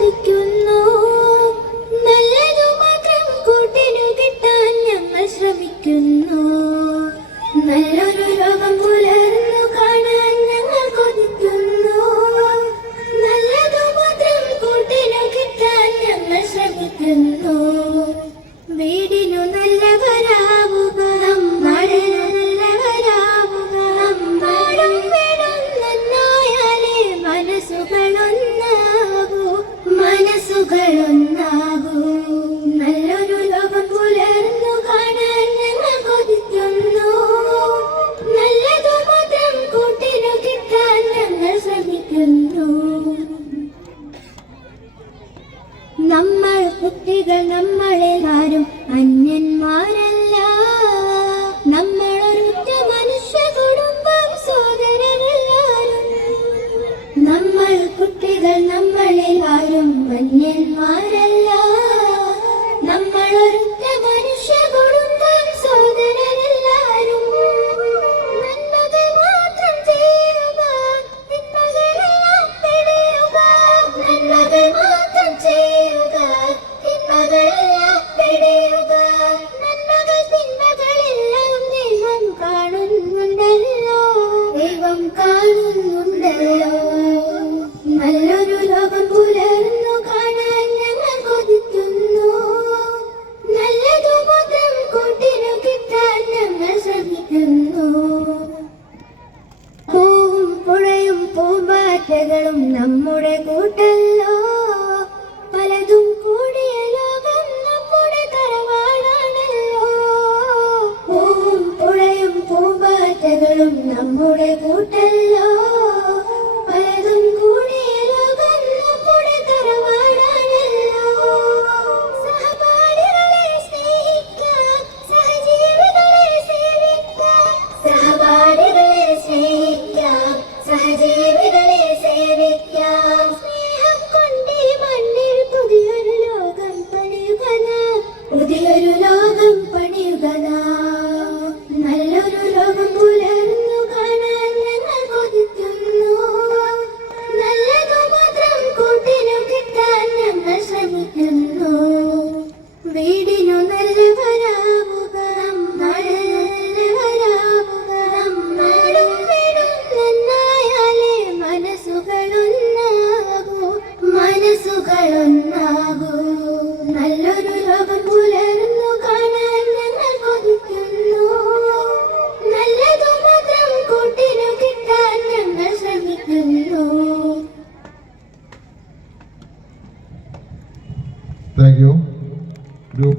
കൊതിക്കുന്നു. നല്ലതു മാത്രം കൂട്ടിനു കിട്ടാൻ ഞങ്ങൾ ശ്രമിക്കുന്നു. നല്ലൊരു ലോകം പുലർന്നു കാണാൻ ഞങ്ങൾ കൊതിക്കുന്നു. നല്ലതു മാത്രം കൂട്ടിനു കിട്ടാൻ ഞങ്ങൾ ശ്രമിക്കുന്നു. വീടിനു നല്ലവരാവുക, നാടിനു നല്ലവരാവുക. നാടും വീടും നന്നായാലേ മനസ്സുകളൊന്നാകൂ, മനസ്സുകളൊന്നാകൂ. നല്ലൊരു ലോകം പുലർന്നു കാണാൻ ഞങ്ങൾ കൊതിക്കുന്നു. നല്ലതു മാത്രം കൂട്ടിനു കിട്ടാൻ ഞങ്ങൾ ശ്രമിക്കുന്നു. നമ്മൾ കുട്ടികൾ നമ്മളെല്ലാരും അന്യന്മാരല്ല. നമ്മളൊരുറ്റ മനുഷ്യ കുടുംബം, സോദരരെല്ലാരും. നമ്മൾ കുട്ടികൾ നമ്മളെല്ലാരും അന്യന്മാരല്ല. നമ്മളൊരുറ്റ മനുഷ്യ കുടുംബം, സോദരരെല്ലാരും. നന്മകൾ മാത്രം ചെയ്യുക, തിന്മകളെല്ലാം വെടിയുക. നന്മകൾ മാത്രം ചെയ്യുക, തിന്മകളെല്ലാം വെടിയുക. നന്മകൾ തിന്മകളെല്ലാം ദൈവം കാണുന്നുണ്ടല്ലോ, ദൈവം കാണുന്നുണ്ടല്ലോ. നല്ലൊരു ലോകം പുലർന്നു കാണാൻ ഞങ്ങൾ കൊതിക്കുന്നു. നല്ലതു മാത്രം കൂട്ടിനു കിട്ടാൻ ഞങ്ങൾ ശ്രമിക്കുന്നു. പൂവും പുഴയും പൂമ്പാറ്റകളും നമ്മുടെ കൂട്ടല്ലോ. പലതും കൂടിയ ലോകം നമ്മുടെ തറവാടാണല്ലോ. പൂവും പുഴയും പൂമ്പാറ്റകളും നമ്മുടെ കൂട്ടല്ലോ. പലതും കൂടിയ ലോകം നമ്മുടെ തറവാടാണല്ലോ. സഹപാഠികളെ സ്നേഹിക്കാം, സഹജീവികളെ സേവിക്കാം. സഹപാഠികളെ സ്നേഹിക്കാം, സഹജീവികളെ സേവിക്കാം. സ്നേഹം കൊണ്ട് ഈ മണ്ണിൽ പുതിയൊരു ലോകം പണിയുക നാം, പുതിയൊരു ലോകം പണിയുക നാം. നല്ലൊരു ലോകം പുലർന്നു കാണാൻ ഞങ്ങൾ കൊതിക്കുന്നു. നല്ലതു മാത്രം കൂട്ടിനു കിട്ടാൻ ഞങ്ങൾ ശ്രമിക്കുന്നു. വീടിനു നല്ലവരാവുക, നാടിനു നല്ലവരാവുക. നാടും വീടും നന്നായാലേ മനസ്സുകളൊന്നാകൂ, മനസ്സുകളൊന്നാകൂ. നല്ലൊരു ലോകം പുലർന്നു കാണാൻ ഞങ്ങൾ കൊതിക്കുന്നു. നല്ലതു മാത്രം കൂട്ടിനു കിട്ടാൻ ഞങ്ങൾ ശ്രമിക്കുന്നു. Thank you. Group